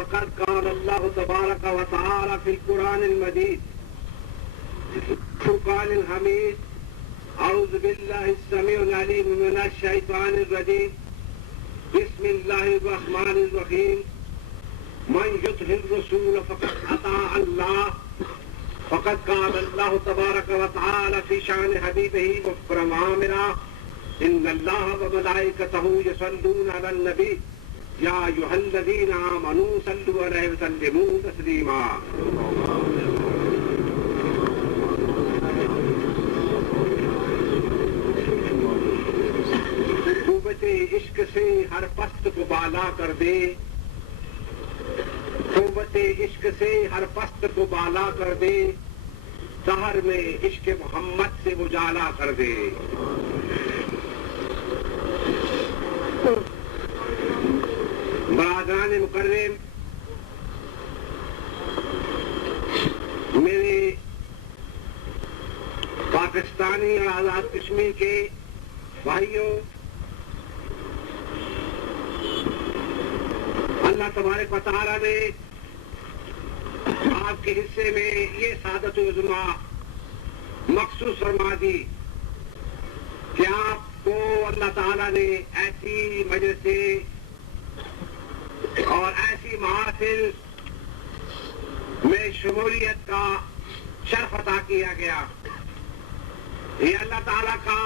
فقد قال الله تبارك وتعالى في القرآن المجيد فرقان الحميد أعوذ بالله السميع العليم من الشيطان الرجيم بسم الله الرحمن الرحيم من يطع الرسول فقد أطاع الله فقد قال الله تبارك وتعالى في شأن حبيبه مخبرا عامرا إن الله وملائكته يصلون على النبي يا أيها الذين آمنوا صلوا عليه وسلموا تسليما. قوت عشق سے ہر پست کو بالا کر دے، قوت عشق سے ہر پست کو بالا کر دے، سحر میں عشق محمد سے اجالا کر دے. برادران مکرم، میرے پاکستانی اور آزاد کشمیر کے بھائیوں، اللہ تبارک و تعالیٰ نے آپ کے حصے میں یہ سعادت عظمیٰ مخصوص فرما دی کہ آپ کو اللہ تعالیٰ نے ایسی مجلسیں اور ایسی محافل میں شمولیت کا شرف عطا کیا گیا. یہ اللہ تعالیٰ کا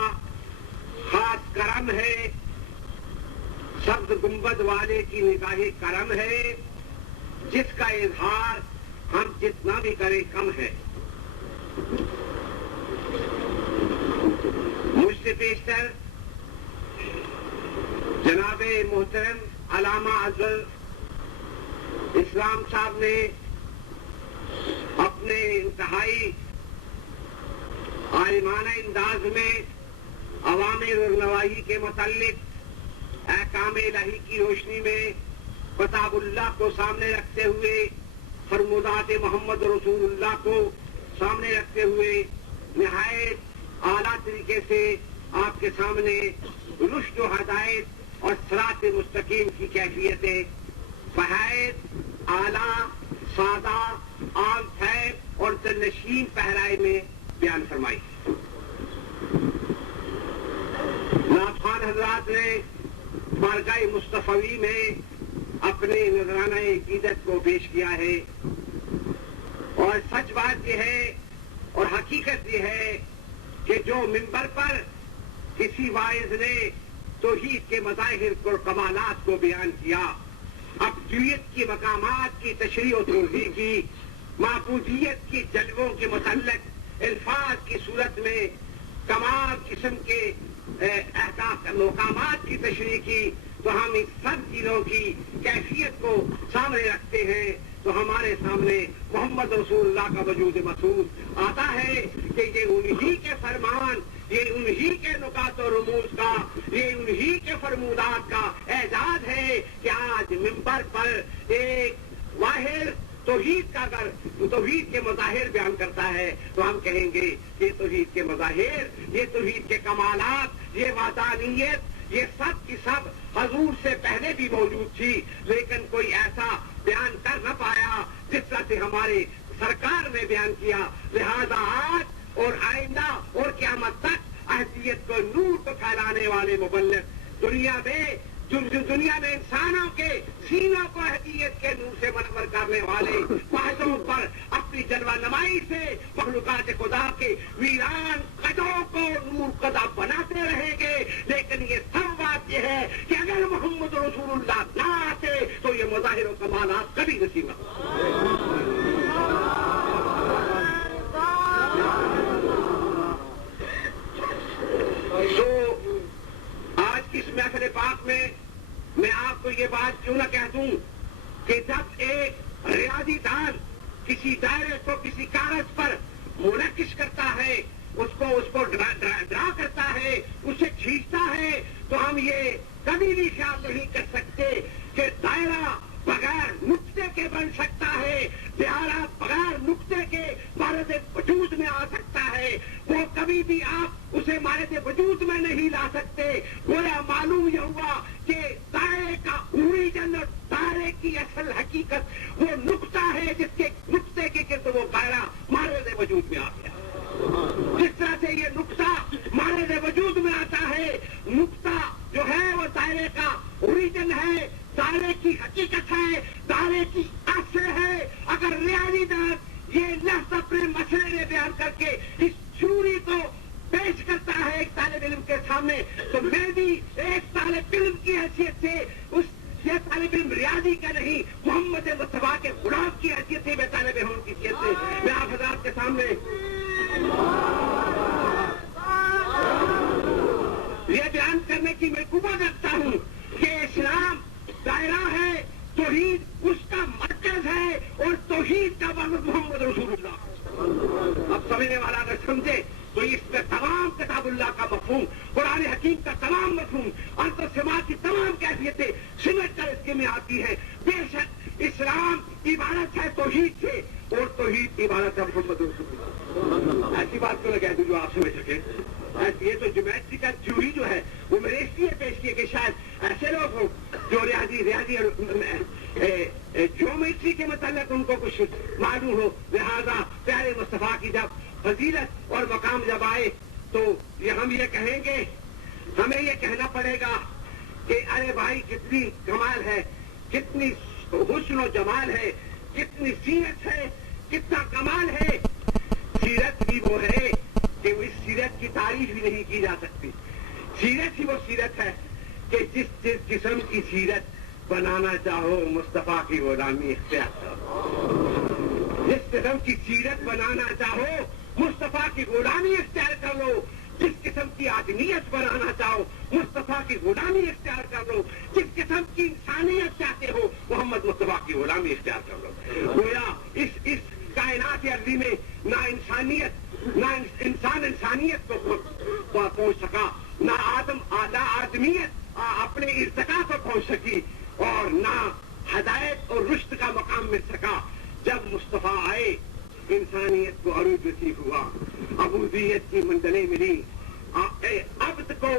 خاص کرم ہے، سبز گنبد والے کی نگاہ کرم ہے، جس کا اظہار ہم جتنا بھی کریں کم ہے. مجھ سے بیشتر جناب محترم علامہ افضل اسلام صاحب نے اپنے انتہائی عالمانہ انداز میں اوامر اور نواہی کے متعلق احکام الہی کی روشنی میں کتاب اللہ کو سامنے رکھتے ہوئے، فرمودات محمد رسول اللہ کو سامنے رکھتے ہوئے نہایت اعلیٰ طریقے سے آپ کے سامنے رشد و ہدایت اور صراط مستقیم کی کیفیتیں بہایت اعلیٰ، سادہ، عام فہم اور دلنشین پہرائے میں بیان فرمائی. ناخوان حضرات نے بارگاہ مصطفی میں اپنے نذرانہ عقیدت کو پیش کیا ہے، اور سچ بات یہ ہے اور حقیقت یہ ہے کہ جو منبر پر کسی واعظ نے توحید کے مظاہر اور کمالات کو بیان کیا، ابدیت کی مقامات کی تشریح و توضیح کی، معبودیت کی جلووں کے متعلق الفاظ کی صورت میں تمام قسم کے مقامات کی تشریح کی، تو ہم اس سب چیزوں کی کیفیت کو سامنے رکھتے ہیں تو ہمارے سامنے محمد رسول اللہ کا وجود مسعود آتا ہے کہ یہ انہی کے فرمان، یہ انہی کے نکات و رموز کا، یہ انہی کے فرمودات کا اعجاز ہے کہ آج منبر پر ایک واحد توحید کا اگر توحید کے مظاہر بیان کرتا ہے تو ہم کہیں گے یہ توحید کے مظاہر، یہ توحید کے کمالات، یہ وحدانیت، یہ سب کی سب حضور سے پہلے بھی موجود تھی، لیکن کوئی ایسا بیان کر نہ پایا جس طرح سے ہمارے سرکار نے بیان کیا. لہذا آج اور آئندہ اور قیامت تک اہدیت کو نور کو پھیلانے والے مبلغ دنیا میں انسانوں کے سینوں کو اہدیت کے نور سے منور کرنے والے پہاڑوں پر اپنی جلوہ نمائی سے مخلوقات خدا کے ویران قدوں کو نور قدا بناتے رہیں گے. لیکن یہ سب بات یہ ہے کہ اگر محمد رسول اللہ نہ آتے تو یہ مظاہر و کمالات کبھی نصیب نہ ہو. تو آج کی اس محفل پاک میں آپ کو یہ بات کیوں نہ کہہ دوں کہ جب ایک ریاضی دان کسی دائرے کو کسی کاغذ پر منعکس کرتا ہے، اس کو ڈرا کرتا ہے، اسے کھینچتا ہے، تو ہم یہ کبھی بھی خیال نہیں کر سکتے کہ دائرہ بغیر نقطے کے بن سکتا ہے، دائرہ بغیر نقطے کے مارد وجود میں آ سکتا ہے. وہ کبھی بھی آپ اسے مارد وجود میں نہیں لا سکتے. گویا معلوم یہ ہوا کہ دائرے کا اوریجن اور دائرے کی کی اصل حقیقت وہ نقطہ ہے جس کے نقطے کے گرد وہ دائرہ مارد وجود میں آ گیا. جس طرح سے یہ نقطہ مارد وجود میں آتا ہے, نقطہ جو ہے وہ دائرے کا اوریجن ہے, دائرے کی حقیقت ہے, دائرے کی اصل ہے. اگر ریاضی دان یہ لفظ اپنے مسئلے میں بیان کر کے اس تھیوری کو پیش کرتا ہے ایک طالب علم کے سامنے, تو میں بھی ایک طالب علم کی حیثیت سے یہ طالب علم ریاضی کا نہیں, محمد مصطفیٰ کے غلام کی حیثیت سے, میں طالب علم کی حیثیت سے میں آپ حضرات کے سامنے یہ بیان کرنے کی میں قوت رکھتا ہوں کہ اسلام دائرہ ہے, توحید اس کا مرکز ہے, اور توحید کا مرکز محمد رسول اللہ. اب سمجھنے والا اگر سمجھے تو اس میں تمام کتاب اللہ کا مفہوم, قرآن حکیم کا تمام مفہوم, انت سماج کی تمام کیفیتیں سمجھ کر اس کے میں آتی ہے. بے شک اسلام عبارت ہے توحید سے, اور توحید عبارت ہے محمد رسول اللہ. ایسی بات کو لگا دوں جو آپ سمجھ سکیں. یہ تو جیومیٹری کا تھیوری جو ہے وہ میں نے اس لیے پیش کیے کہ شاید ایسے لوگ ہوں جو ریاضی جیومیٹری کے متعلق ان کو کچھ معلوم ہو, لہذا پیارے مصطفیٰ کی جب فضیلت اور مقام جب آئے تو ہم یہ کہیں گے, ہمیں یہ کہنا پڑے گا کہ ارے بھائی کتنی کمال ہے, کتنی حسن و جمال ہے, کتنی سیرت ہے, کتنا کمال ہے. سیرت بھی وہ ہے کہ اس سیرت کی تعریف بھی نہیں کی جا سکتی. سیرت ہی وہ سیرت ہے کہ جس قسم کی سیرت بنانا چاہو مصطفیٰ کی غلامی اختیار کرو. جس قسم کی سیرت بنانا چاہو مصطفیٰ کی غلامی اختیار کر لو. جس قسم کی آدمیت بنانا چاہو مصطفیٰ کی غلامی اختیار کر لو. جس قسم کی انسانیت چاہتے ہو محمد مصطفیٰ کی غلامی اختیار کر لو. گویا اس کائنات عرضی میں نہ انسان انسانیت کو پہنچ سکا, نہ آدمیت اپنے ارتقاء کو پہنچ سکی, اور نہ ہدایت اور رشد کا مقام مل سکا. جب مصطفیٰ آئے انسانیت کو عروج نصیب ہوا, عبودیت کی منزلیں ملی, عبد کو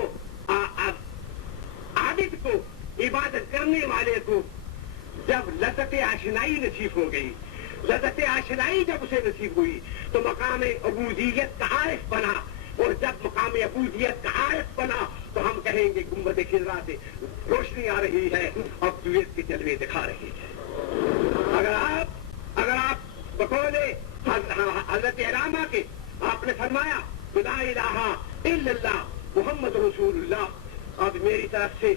عابد کو عبادت کرنے والے کو جب لذت آشنائی نصیب ہو گئی, لذت آشنائی جب اسے نصیب ہوئی تو مقام عبودیت کا عارف بنا, اور جب مقام عبودیت کا عارف بنا تو ہم کہیں گے گنبد خضرا سے روشنی آ رہی ہے, عبودیت کے جلوے دکھا رہی ہے. اگر آپ بقول حضرت علامہ کے آپ نے فرمایا لا الہ الا اللہ محمد رسول اللہ, اب میری طرف سے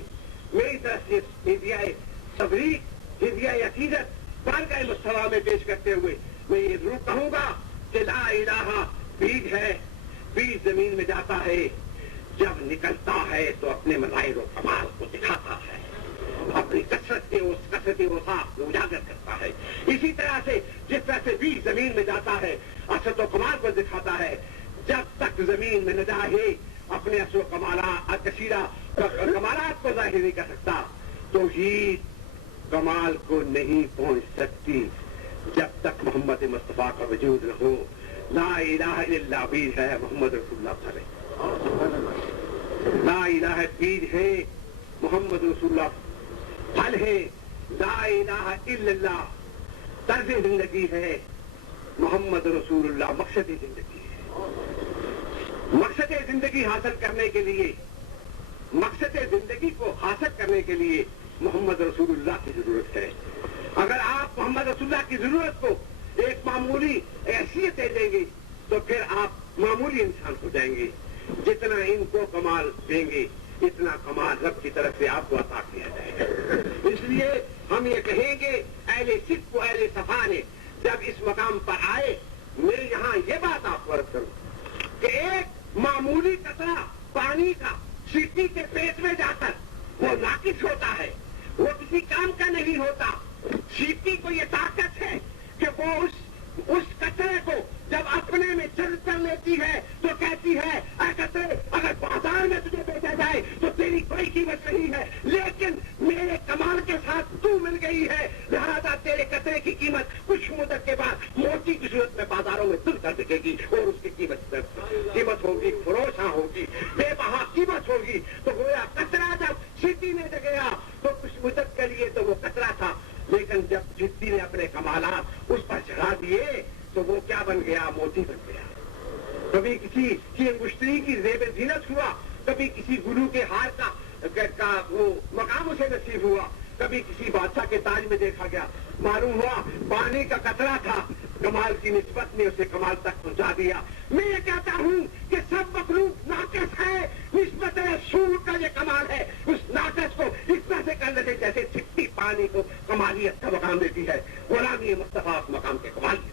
ہدیہ تبریک, ہدیہ عقیدت بارگاہ مصطفیٰ میں پیش کرتے ہوئے میں یہ ضرور کہوں گا کہ لا الہ بیج ہے, بیج زمین میں جاتا ہے, جب نکلتا ہے تو اپنے مظاہر و کمال کو دکھاتا ہے, اپنی کثرت وفاق کو اجاگر کرتا ہے. اسی طرح سے جس طرح سے بیج زمین میں جاتا ہے اثر و کمال کو دکھاتا ہے, جب تک زمین میں نہ جائے اپنے اثر و کمالات کو ظاہر نہیں کر سکتا. توحید کمال کو نہیں پہنچ سکتی جب تک محمد مصطفیٰ کا وجود نہ ہو. لا الہ الا اللہ بیج ہے, محمد رسول اللہ پھل ہے. لا الہ بیج ہے, محمد رسول اللہ پھل ہے. لا الہ الا اللہ طرز زندگی ہے, محمد رسول اللہ مقصد زندگی ہے. مقصد زندگی حاصل کرنے کے لیے, مقصد زندگی کو حاصل کرنے کے لیے محمد رسول اللہ کی ضرورت ہے. اگر آپ محمد رسول اللہ کی ضرورت کو ایک معمولی حیثیت دے دیں گے تو پھر آپ معمولی انسان ہو جائیں گے. جتنا ان کو کمال دیں گے اتنا کمال رب کی طرف سے آپ کو عطا کیا جائے گا. اس لیے ہم یہ کہیں گے اہل صدق و اہل صفا نے جب اس مقام پر آئے, میں یہاں یہ بات آپ کو عرض کروں کہ ایک معمولی قطرہ پانی کا چیٹی کے پیٹ میں جا کر وہ ناقص ہوتا ہے, وہ کسی کام کا نہیں ہوتا. چیٹی کو یہ طاقت ہے کہ وہ اس قطرے کو جب اپنے میں چل لیتی ہے تو کہتی ہے اے قطرے اگر بازار میں تجھے بیچا جائے تو تیری کوئی قیمت نہیں ہے, لیکن میرے کمال کے ساتھ تو مل گئی ہے, لہذا تیرے قطرے کی قیمت کچھ مدت کے بعد موتی کی صورت میں بازاروں میں تل کر بکے گی, اور اس کی قیمت ہوگی فروشاں ہوگی, بے بہا قیمت ہوگی. تو گویا قطرہ جب سیٹی میں گیا تو کچھ مدت کے لیے تو وہ قطرہ تھا, لیکن جب چشتی نے اپنے کمالات اس پر چڑھا دیے تو وہ کیا بن گیا؟ موتی بن گیا. کبھی کسی کی انگشتری کی زیب زینت ہوا, کبھی کسی گرو کے ہاتھ کا وہ مقام اسے نصیب ہوا, کبھی کسی بادشاہ کے تاج میں دیکھا گیا. معلوم ہوا پانی کا قطرہ تھا, کمال کی نسبت نے اسے کمال تک پہنچا دیا. میں یہ کہتا ہوں کہ سب مخلوق ناقص ہے, نسبت رسول کا یہ کمال ہے. اس ناقص کو اس طرح سے کر دیتے جیسے چٹی پانی کو کمالیت کا مقام دیتی ہے. غلامی مصطفیٰ اس مقام کے کمال کی.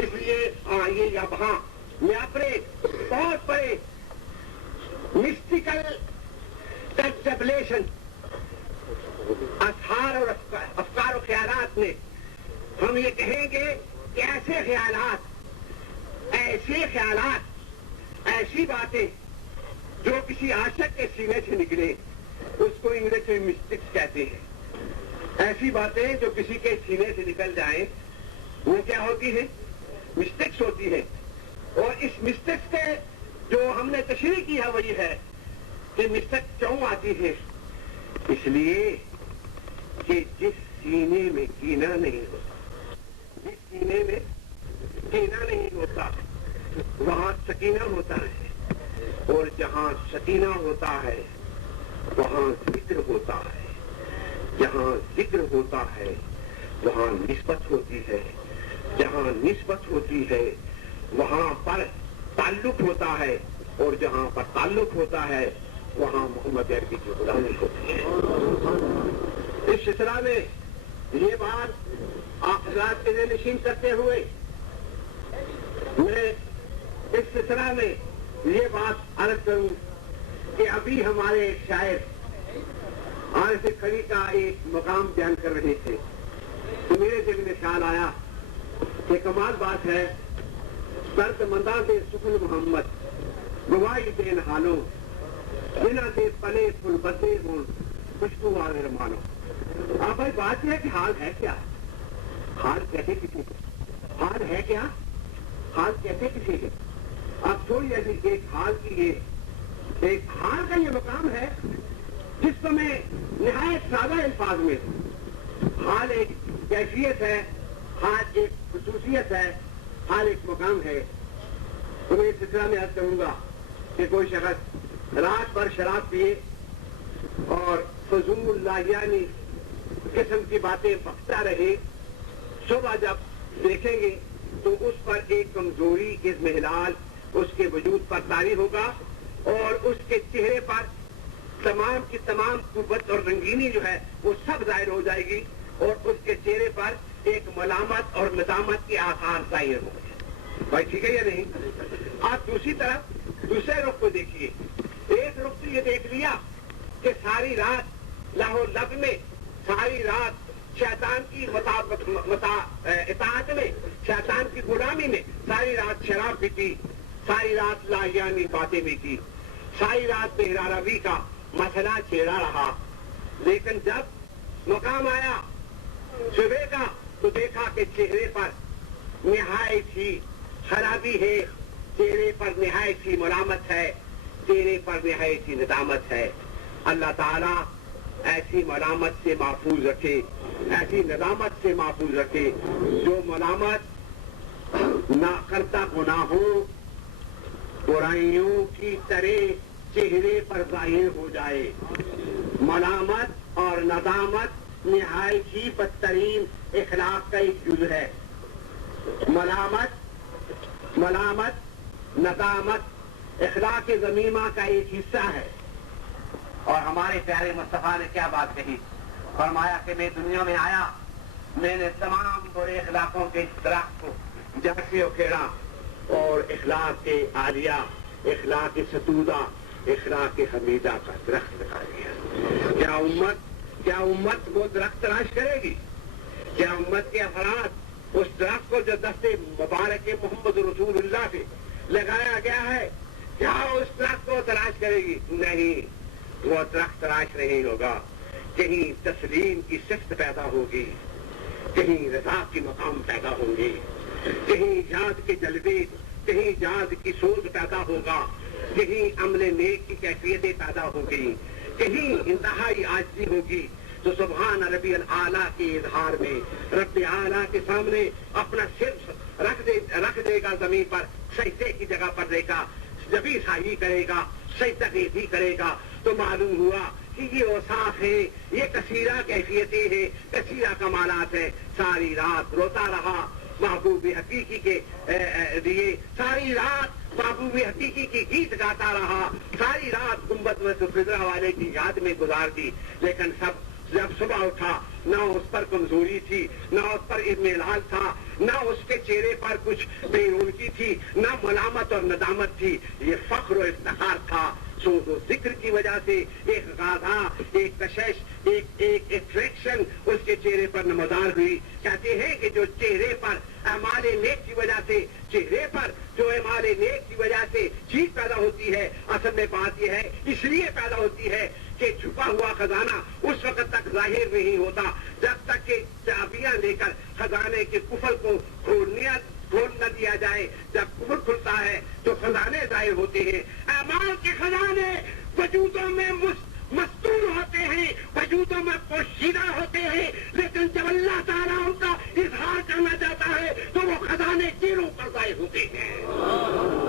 اس لیے آئیے یا وہاں میں اپنے بہت بڑے مسٹیکل کنٹمپلیشن اذہار اور افکار و خیالات میں ہم یہ کہیں گے کہ ایسے خیالات ایسی باتیں جو کسی عاشق کے سینے سے نکلے اس کو انگلش میں مسٹکس کہتے ہیں. ایسی باتیں جو کسی کے سینے سے نکل جائیں وہ کیا ہوتی ہے؟ مسٹکس ہوتی ہے. اور اس مسٹکس کے جو ہم نے تشریح کی ہے وہ یہ ہے کہ مسٹک کیوں آتی ہے؟ اس لیے کہ جس سینے میں کینہ نہیں ہوتا وہاں سکینہ ہوتا ہے, اور جہاں سکینہ ہوتا ہے وہاں ذکر ہوتا ہے. جہاں ذکر ہوتا ہے وہاں نسبت ہوتی ہے. جہاں نسبت ہوتی ہے وہاں پر تعلق ہوتا ہے, اور جہاں پر تعلق ہوتا ہے وہاں محمد عربی کی غلامی ہوتی ہے. اس سلسلہ میں یہ بات آپ حضرات کے ذہن نشین کرتے ہوئے میں اس سلسلہ میں یہ بات عرض کروں کہ ابھی ہمارے ایک شاعر عارف قری کا ایک مقام بیان کر رہے تھے تو میرے دل میں خیال آیا کہ کمال بات ہے. درد منداں دے سکن محمد گواہی دین حالوں بنا دے پلے پھل بدے ہوں خوشبو والے رمانو. اب بھائی بات یہ ہے کہ حال ہے کیا؟ حال کہتے کسی کو حال ہے کیا؟ حال کہتے کسی کو اب تھوڑی ایسی ایک حال کی ایک حال کا یہ مقام ہے جس کو میں نہایت سادہ الفاظ میں حال ایک کیفیت ہے, حال ایک خصوصیت ہے, حال ایک مقام ہے. تو میں اس سلسلہ میں عرض کروں گا کہ کوئی شخص رات بھر شراب پیے اور فضول لاہیانی قسم کی باتیں بکتا رہے, صبح جب دیکھیں گے تو اس پر ایک کمزوری کے محلال اس کے وجود پر طاری ہوگا, اور اس کے چہرے پر تمام کی تمام قوت اور رنگینی جو ہے وہ سب ظاہر ہو جائے گی, اور اس کے چہرے پر ایک ملامت اور ندامت کے آثار ظاہر ہوں گے. بھائی ٹھیک ہے یا نہیں؟ آپ دوسری طرف دوسرے رخ کو دیکھیے. ایک رخ تو یہ دیکھ لیا کہ ساری رات لاہو لب میں, ساری رات شیطان کی اطاعت میں, شیطان کی غلامی میں ساری رات شراب پیتی, ساری رات لاہیانی باتیں بھی کی, ساری رات بہرا روی کا مسئلہ چھیڑا رہا. لیکن جب مقام آیا صبح کا تو دیکھا کہ چہرے پر نہایت ہی خرابی ہے, چہرے پر نہایت ہی ملامت ہے, چہرے پر نہایت ہی ندامت ہے. اللہ تعالیٰ ایسی ملامت سے محفوظ رکھے, ایسی ندامت سے محفوظ رکھے. جو ملامت نہ کرتا گناہوں برائیوں کی طرح چہرے پر ظاہر ہو جائے. ملامت اور ندامت نہایت ہی بدترین اخلاق کا ایک جز ہے. ملامت ندامت اخلاق ذمیمہ کا ایک حصہ ہے. اور ہمارے پیارے مصطفیٰ نے کیا بات کہی؟ فرمایا کہ میں دنیا میں آیا, میں نے تمام برے اخلاقوں کے درخت کو جڑ سے اکھیڑا اور اخلاق کے عالیہ, اخلاق ستودہ, اخلاق حمیدہ کا درخت لگا دیا. کیا امت وہ درخت تلاش کرے گی؟ کیا امت کے افراد اس درخت کو جو دستے مبارک محمد رسول اللہ سے لگایا گیا ہے کیا اس درخت کو تلاش کرے گی؟ نہیں, وہ درخت تلاش نہیں ہوگا. کہیں تسلیم کی صفت پیدا ہوگی, کہیں رضا کی مقام پیدا ہوں گے, کہیں یاد کے جلوے, کہیں یاد کی سوز پیدا ہوگا, کہیں عمل نیک کی کیفیتیں پیدا ہوں گی, کہیں انتہائی عاجزی ہوگی. تو سبحان ربی الاعلیٰ کے اظہار میں رب اعلیٰ کے سامنے اپنا سر رکھ دے گا زمین پر، سجدے کی جگہ پر دے گا، جبھی سائی کرے گا، سجدہ بھی کرے گا، تو معلوم ہوا کہ یہ اوصاف ہے، یہ کثیرہ کیفیتیں ہیں، کثیرہ کمالات ہیں۔ ساری رات روتا رہا محبوب حقیقی کے لیے، ساری رات محبوب حقیقی کی گیت گاتا رہا، ساری رات گنبد خضرا والے کی یاد میں گزار دی، لیکن جب صبح اٹھا نہ اس پر کمزوری تھی، نہ اس پر اطمینان تھا، نہ اس کے چہرے پر کچھ بے رونقی تھی، نہ ملامت اور ندامت تھی، یہ فخر و افتخار تھا۔ سوز و ذکر کی وجہ سے ایک غاضا، ایک کشش، ایک اٹریکشن اس کے چہرے پر نمودار ہوئی۔ کہتے ہیں کہ جو چہرے پر اعمال نیک کی وجہ سے، چہرے پر جو اعمال نیک کی وجہ سے چیز پیدا ہوتی ہے، اصل میں بات یہ ہے اس لیے پیدا ہوتی ہے کہ چھپا ہوا خزانہ اس وقت تک ظاہر نہیں ہوتا جب تک کہ چابیاں لے کر خزانے کے قفل کو کھول نہ دیا جائے۔ جب قفل کھلتا ہے تو خزانے ظاہر ہوتے ہیں۔ اعمال کے خزانے وجودوں میں مستور ہوتے ہیں، وجودوں میں پوشیدہ ہوتے ہیں، لیکن جب اللہ تعالیٰ ان کا اظہار کرنا چاہتا ہے تو وہ خزانے چیروں پر ظاہر ہوتے ہیں،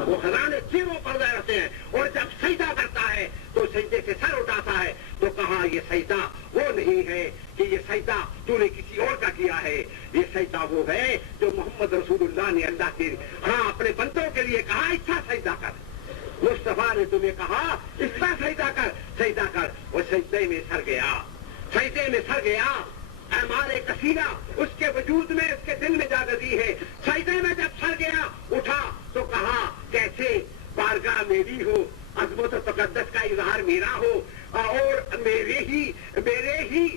وہ خزانے چیروں پر ظاہر ہوتے ہیں۔ اور جب سجدہ کرتا ہے تو سجدے سے سر اٹھاتا ہے تو کہا یہ سجدہ وہ نہیں ہے کہ یہ سجدہ تو نے کسی اور کا کیا ہے، یہ سجدہ وہ ہے جو محمد رسول اللہ نے اللہ کے اپنے بندوں کے لیے کہا اچھا سجدہ کر، مصطفیٰ نے تمہیں کہا اس کا سجدہ کر، وہ سجدے میں سر گیا، اعمال کثیرہ اس کے وجود میں، اس کے دل میں جا گزی ہے۔ سجدے میں جب سر گیا اٹھا تو کہا کیسے بارگاہ میری ہو، عظمت و تقدس کا اظہار میرا ہو، اور میرے ہی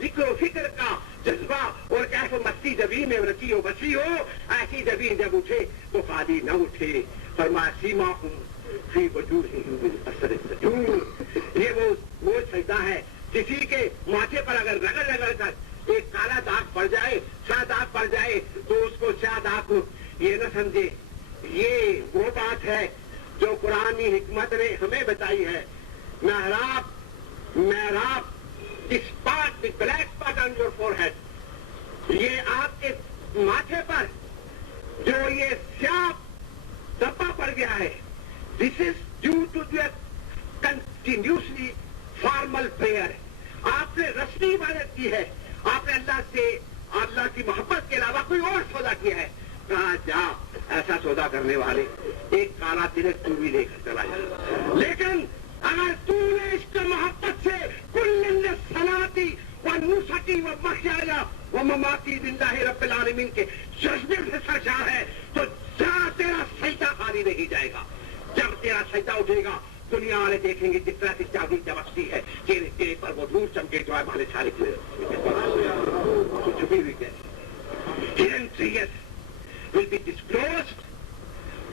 ذکر و فکر کا جذبہ اور کیف مستی زمین میں رچی و بسی ہو، ایسی زمین جب اٹھے تو خالی نہ اٹھے۔ فرمایا سیما فی وجوہہم من اثر السجود، یہ وہ سجدہ ہے کسی کے ماتھے پر اگر رگڑ کر ایک کالا داغ پڑ جائے، سیاہ داغ پڑ جائے تو اس کو سیاہ داغ کو یہ نہ سمجھے، یہ وہ بات ہے جو قرآنی حکمت نے ہمیں بتائی ہے۔ محراب spot black spot on your forehead, یہ آپ کے ماتھے پر جو یہ سیاہ دبا پڑ گیا ہے، this is due to their continuously formal prayer. آپ نے رسمی عبادت کی ہے، آپ نے اللہ کی محبت کے علاوہ کوئی اور سودا کیا ہے۔ کہا جا ایسا سودا کرنے والے ایک کالا تلک تو بھی لے کر چلا جائے، لیکن اگر تو نے اس کے محبت سے کل صلاتی و نسکی و محیایا و مماتی للہ رب العالمین کے جذبے سے سجا ہے تو تیرا سجدہ خالی نہیں جائے گا۔ جب تیرا سجدہ اٹھے گا دنیا والے دیکھیں گے جس طرح سے چاندی چمکتی ہے، چہرے پر وہ نور چمکے جو ہے ہمارے سارے چھپی ہوئی ہے۔ Hidden treasures will be disclosed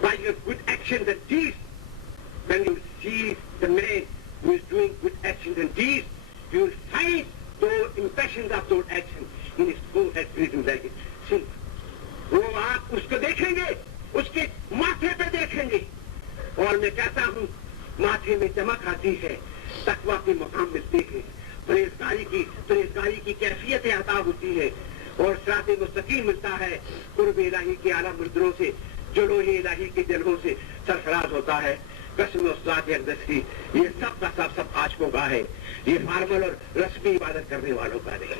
by your good actions and deeds. When you see the man who is doing good actions and deeds, you will find those impressions of those actions in his forehead written like it. Silver. وہ آپ اس کو دیکھیں گے، اس کے ماتھے پہ دیکھیں گے، اور میں کہتا ہوں ماتھے میں چمک آتی ہے، تقویٰ کے مقام ملتے ہیں، پرہیزگاری کی کیفیتیں عطا ہوتی ہے، اور صراط مستقیم ملتا ہے، قرب الہی کے اعلیٰ منظروں سے، جلوہ الہی کے جلووں سے سرفراز ہوتا ہے۔ قسم استاد اقدس کی یہ سب کا سب عاشقوں کا ہے، یہ فارمل اور رسمی عبادت کرنے والوں کا نہیں۔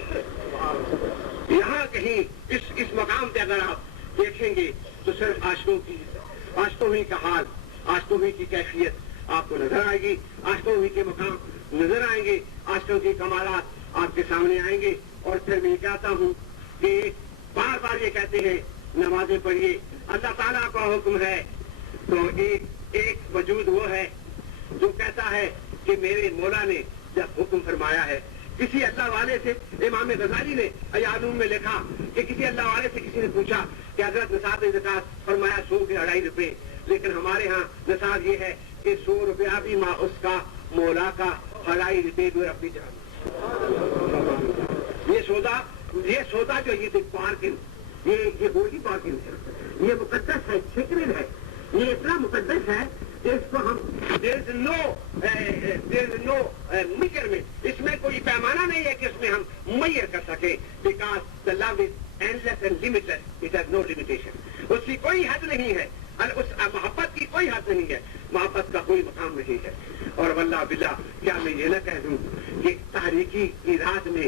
یہاں کہیں اس مقام پہ اگر آپ دیکھیں گے تو صرف عاشقوں ہی کا حال، عاشقوں ہی کی کیفیت آپ کو نظر آئے گی، عاشقوں ہی کے مقام نظر آئیں گے، عاشقوں کے کمالات آپ کے سامنے آئیں گے۔ اور پھر میں کہتا ہوں کہ بار بار یہ کہتے ہیں نمازیں پڑھیے، اللہ تعالیٰ کا حکم ہے، تو ایک وجود وہ ہے جو کہتا ہے کہ میرے مولا نے جب حکم فرمایا ہے۔ کسی اللہ والے سے امام غزالی نے علوم میں لکھا کہ کسی اللہ والے سے کسی نے پوچھا کہ حضرت نصاب زکات فرمایا 100 کے 2.5 روپے، لیکن ہمارے ہاں نصاب یہ ہے کہ 100 روپیہ بھی ماں اس کا مولا کا 2.5 روپے جو اپنی جان۔ یہ سودا جو یہ بارگن، یہ ہولی بارگن ہے، یہ مقدس ہے، سیکرڈ ہے، یہ اتنا مقدس ہے اس کو ہم there is no measurement، اس میں کوئی پیمانہ نہیں ہے کہ اس میں ہم میئر کر سکیں، because the love is endless and limitless، it has no limitation، اس کی کوئی حد نہیں ہے، اس محبت کی کوئی حد نہیں ہے، محبت کا کوئی مقام نہیں ہے۔ اور واللہ باللہ کیا میں یہ نہ کہہ دوں کہ تاریکی کی رات میں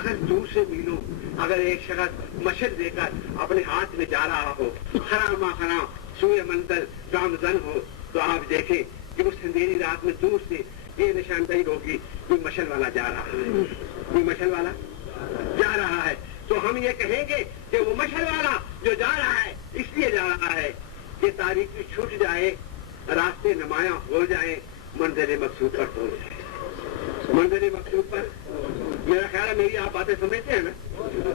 اگر دور سے میلوں اگر ایک شخص مشعل لے کر اپنے ہاتھ میں جا رہا ہو، خرام خرام سوئے منتر گامزن ہو، تو آپ دیکھیں کہ اس اندھیری رات میں دور سے یہ نشاندہی ہوگی کوئی مشعل والا جا رہا ہے، کوئی مشعل والا جا رہا ہے، تو ہم یہ کہیں گے کہ وہ مشعل والا جو جا رہا ہے اس لیے جا رہا ہے کہ تاریکی چھوٹ جائے، راستے نمایاں ہو جائیں، منزل مقصود پر پہنچ جائے۔ منزل مقصود پر میرا خیال ہے میری آپ باتیں سمجھتے ہیں نا،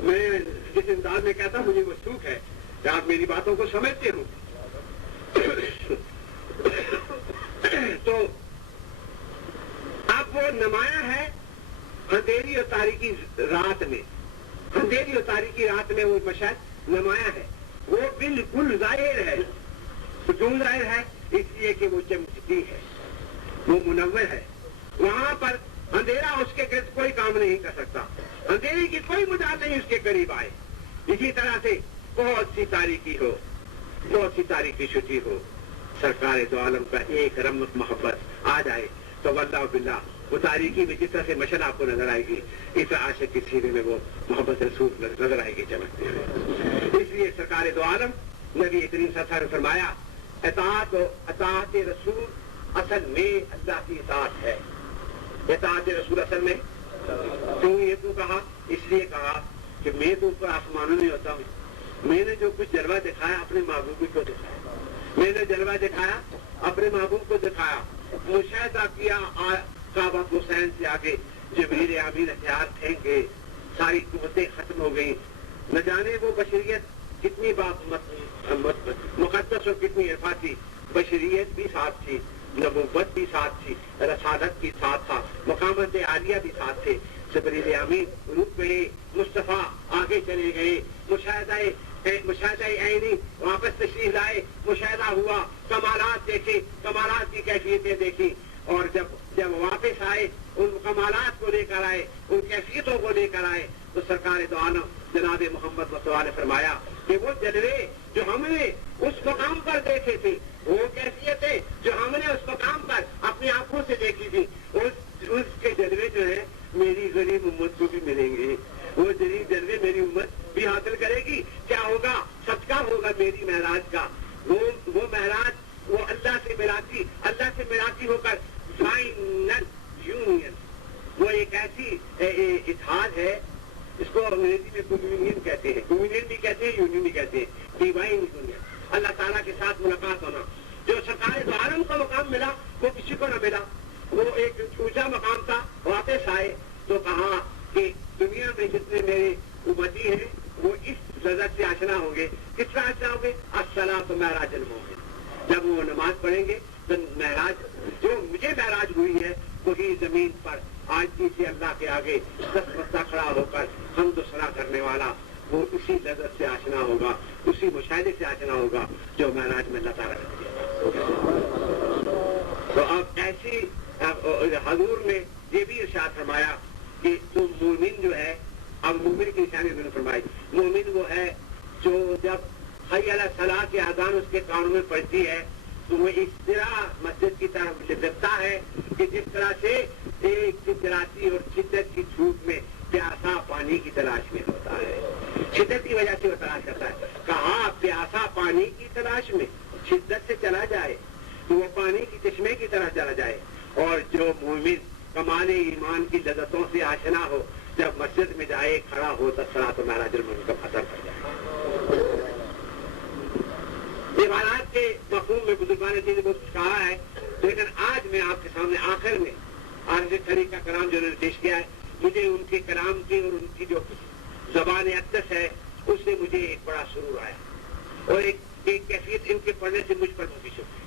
میں جس انداز میں کہتا ہوں مجھے مشکوک ہے کہ آپ میری باتوں کو سمجھتے ہوں۔ تو اب وہ نمایاں ہے اندھیری اور تاریکی رات میں، اندھیری اور تاریکی رات میں وہ مشعل نمایاں ہے، وہ بالکل ظاہر ہے، کیوں ظاہر ہے؟ اس لیے کہ وہ چمکتی ہے، وہ منور ہے، وہاں پر اندھیرا اس کے گرد کوئی کام نہیں کر سکتا، اندھیری کی کوئی مدد نہیں اس کے قریب آئے۔ اسی طرح سے بہت سی تاریکی ہو، بہت سی تاریکی چھٹی ہو، سرکار دو عالم کا ایک رحمت محبت آ جائے تو واللہ باللہ وہ تاریکی میں جس طرح سے مشعل آپ کو نظر آئے گی، اس عاشق کے سینے میں وہ محبت رسول نظر آئے گی چمکتے ہوئے۔ اس لیے سرکار دو عالم نبی کریم صلی اللہ علیہ وسلم نے فرمایا اطاعت رسول اصل میں اللہ کی اطاعت ہے۔ اطاعت رسول اصل میں کیوں یہ تو کہا؟ اس لیے کہا کہ میں تو اوپر آسمانوں میں ہوتا ہوں، میں نے جو کچھ جلوہ دکھایا اپنے محبوب کو دکھایا، میں نے جلوہ دکھایا اپنے محبوب کو دکھایا، مشاہدہ کیا کعبہ حسین سے آگے جبریل امین ہتھیار پھینکے، ساری قوتیں ختم ہو گئیں، نہ جانے وہ بشریت کتنی مقدس اور کتنی حفاظتی، بشریت بھی ساتھ تھی، نبوت بھی ساتھ تھی، رسالت بھی ساتھ تھا، مقامات عالیہ بھی ساتھ تھے، جبریل امین روپ گئے، مصطفیٰ آگے چلے گئے، مشاہدہ عینی واپس تشریف لائے، مشاہدہ ہوا، کمالات دیکھے، کمالات کی کیفیتیں دیکھی، اور جب واپس آئے ان کمالات کو لے کر آئے، ان کیفیتوں کو لے کر آئے، تو سرکار دو عالم جناب محمد مصطفیٰ نے فرمایا کہ وہ جلوے جو ہم نے اس مقام پر دیکھے تھے، وہ کیفیتیں جو ہم نے اس مقام پر اپنی آنکھوں سے دیکھی تھی، اس کے جلوے جو ہیں میری غریب امت کو بھی ملیں گے، وہ جلوے میری امت بھی حاصل کرے گی۔ کیا ہوگا؟ صدقہ ہوگا میری معراج کا، وہ معراج وہ اللہ سے ملاتی ہو کر فائنل یونین، وہ ایک ایسی اتحاد ہے، اس کو انگریزی میں کمیونین کہتے ہیں، کمیونین بھی کہتے ہیں، یونین بھی کہتے ہیں، ڈیوائن یونین، اللہ تعالیٰ کے ساتھ ملاقات ہونا۔ جو سرکار دو عالم کا مقام ملا وہ کسی کو نہ ملا، وہ ایک اونچا مقام تھا، واپس آئے تو کہا کہ دنیا میں جتنے میرے امتی ہیں وہ اس لذت سے آشنا ہوں گے۔ کس طرح آشنا ہوں گے؟ الصلاۃ معراج المومن، جب وہ نماز پڑھیں گے تو معراج جو مجھے معراج ہوئی ہے وہی زمین پر آج سے اللہ کے آگے دس بستہ کھڑا ہو کر حمد و ثنا کرنے والا وہ اسی لذت سے آشنا ہوگا، اسی مشاہدے سے آشنا ہوگا جو معراج میں اللہ تعالیٰ نے دیا۔ تو اب ایسی حضور نے یہ بھی ارشاد فرمایا کہ تم مومن جو ہے، اب مومن کی نشانی انہوں نے فرمائی، مومن وہ ہے جو جب حی علی الصلاۃ کی اذان اس کے کانوں میں پڑتی ہے تو وہ اس طرح مسجد کی طرف لپٹتا ہے کہ جس طرح سے ایک چچراتی اور شدت کی دھوپ میں پیاسا پانی کی تلاش میں ہوتا ہے، شدت کی وجہ سے وہ تلاش کرتا ہے۔ کہا پیاسا پانی کی تلاش میں شدت سے چلا جائے تو وہ پانی کی چشمے کی طرح چلا جائے، اور جو مومن کمال ایمان کی لذتوں سے آشنا ہو جب مسجد میں جائے کھڑا ہو تو صلاۃ معراج المومن کا اثر پڑ جائے۔ عبارات کے مفہوم میں بزرگان دین نے بہت کچھ کہا ہے، لیکن آج میں آپ کے سامنے آخر میں عارض طریق کا کلام جو انہوں نے پیش کیا ہے، مجھے ان کے کلام کی اور ان کی جو زبان اقدس ہے اس سے مجھے ایک بڑا سرور آیا، اور ایک کیفیت ان کے پڑھنے سے مجھ پر منتشر ہوئی۔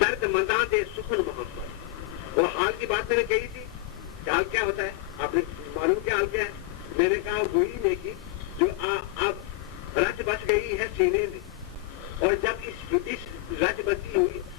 درد منداں دے سخن محمد، وہ حال کی بات میں نے کہی تھی کہ حال کیا ہوتا ہے، آپ نے معلوم کیا حال کیا ہے؟ میں نے کہا وہی نیکی جو اب رچ بس گئی ہے سینے میں، اور جب اس رچ بسی ہوئی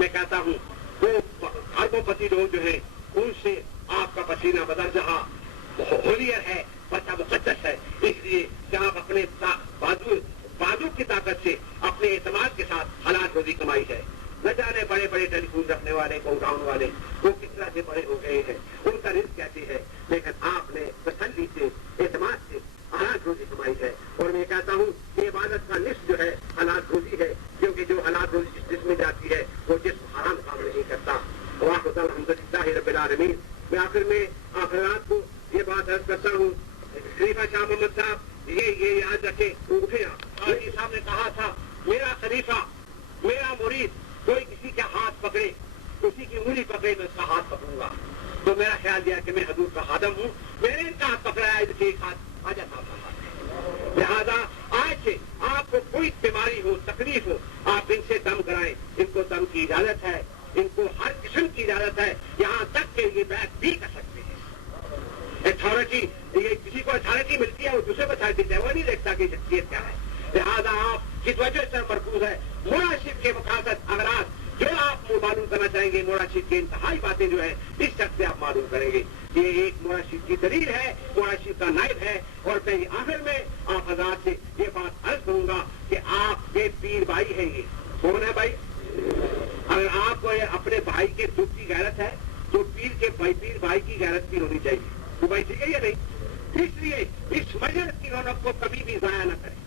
میں کہتا ہوں وہ اربوپتی لوگ جو ہیں ان سے آپ کا پسینہ بدل رہا ہولیر ہے، بچہ مقدس ہے، اس لیے کہ آپ اپنے بازو کی طاقت سے اپنے اعتماد کے ساتھ حلال روزی کمائی ہے. نہ جانے بڑے بڑے ٹیلی فون رکھنے والے گوڈاؤن والے وہ کس طرح سے بڑے ہو گئے ہیں، ان کا رزق کیسے ہے، لیکن آپ نے تسلی سے اعتماد سے حلال روزی کمائی ہے. اور میں کہتا ہوں کہ عبادت کا نصف جو ہے حلال روزی ہے، کیونکہ جو حلال روزی جس جسم میں جاتی ہے وہ جسم حرام کام نہیں کرتا. الحمد للہ رب العالمین. میں آخر میں آخرات کو یہ بات عرض کرتا ہوں، خلیفہ شاہ محمد صاحب یہ یاد رکھے، اٹھے حاجی صاحب نے کہا تھا میرا خلیفہ میرا مرید کوئی کسی کا ہاتھ پکڑے، کسی کی انگلی پکڑے میں اس کا ہاتھ پکڑوں گا. تو میرا خیال دیا کہ میں حضور کا خادم ہوں، میں نے ان کا ہاتھ پکڑا ہے، ایک ہاتھ آجا صاحب کا ہاتھ ہے. لہٰذا آج سے آپ کو کوئی بیماری ہو تکلیف ہو آپ ان سے دم کرائیں، ان کو دم کی اجازت ہے، ان کو ہر قسم کی اجازت ہے، یہاں تک کہ یہ بیعت بھی کر سکتے ہیں. اتھارٹی یہ کسی کو اتھارٹی ملتی ہے وہ دوسرے کو اتھارٹی ہے، وہ نہیں دیکھتا کہ شخصیت کیا ہے. لہٰذا آپ کس وجہ سے مرکوز ہے مراشد کے مقاصد اغراض جو آپ معلوم کرنا چاہیں گے، مراشد کی انتہائی باتیں جو ہے اس شخص سے آپ معلوم کریں گے. یہ ایک مراشد کی دلیل ہے، مراشد کا نائب ہے. اور میں آخر میں آپ حضرات سے یہ بات عرض کروں گا کہ آپ کے پیر بھائی ہیں. یہ کون ہے بھائی؟ اگر آپ کو اپنے بھائی کے دکھ کی غیرت ہے تو پیر بھائی کی غیرت بھی ہونی چاہیے. وہ بھائی ٹھیک ہے یا نہیں؟ اس لیے اس مجلس کی رونق کو کبھی بھی ضائع نہ کریں.